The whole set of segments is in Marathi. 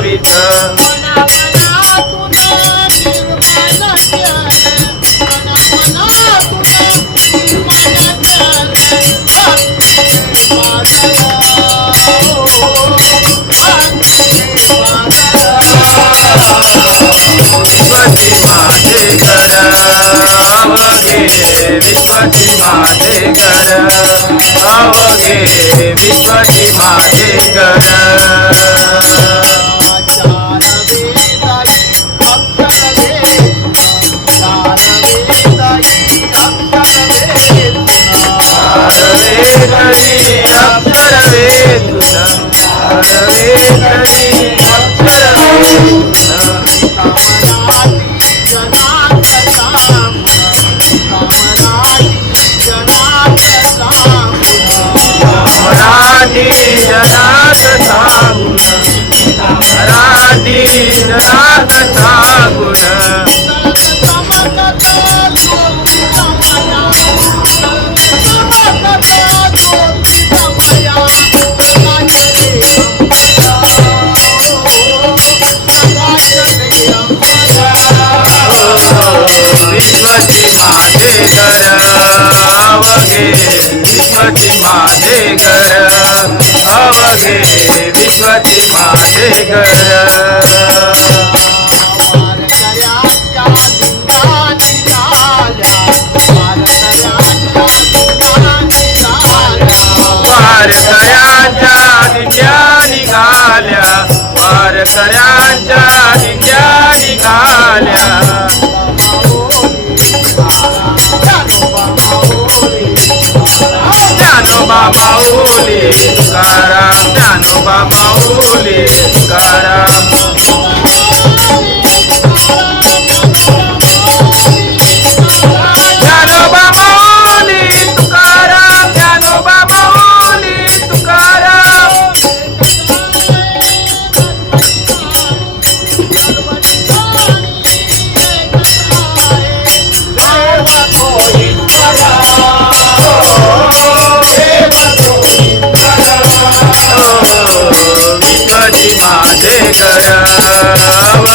love it. राधे राधा भगवती मारे गया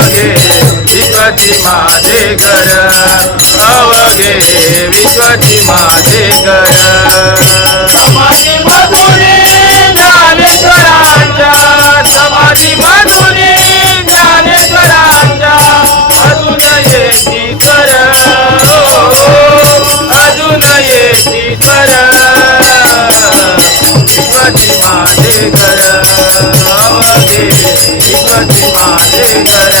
अवघे विकती माझे घर. अवघे विकती माझे घर. समाधी मधुरे ज्ञानेश्वरांच्या. समाधी मधुरे ज्ञानेश्वरांच्या. अजून येती कर. हो, अजून येती कर. विकती माझे घर. माझे घर.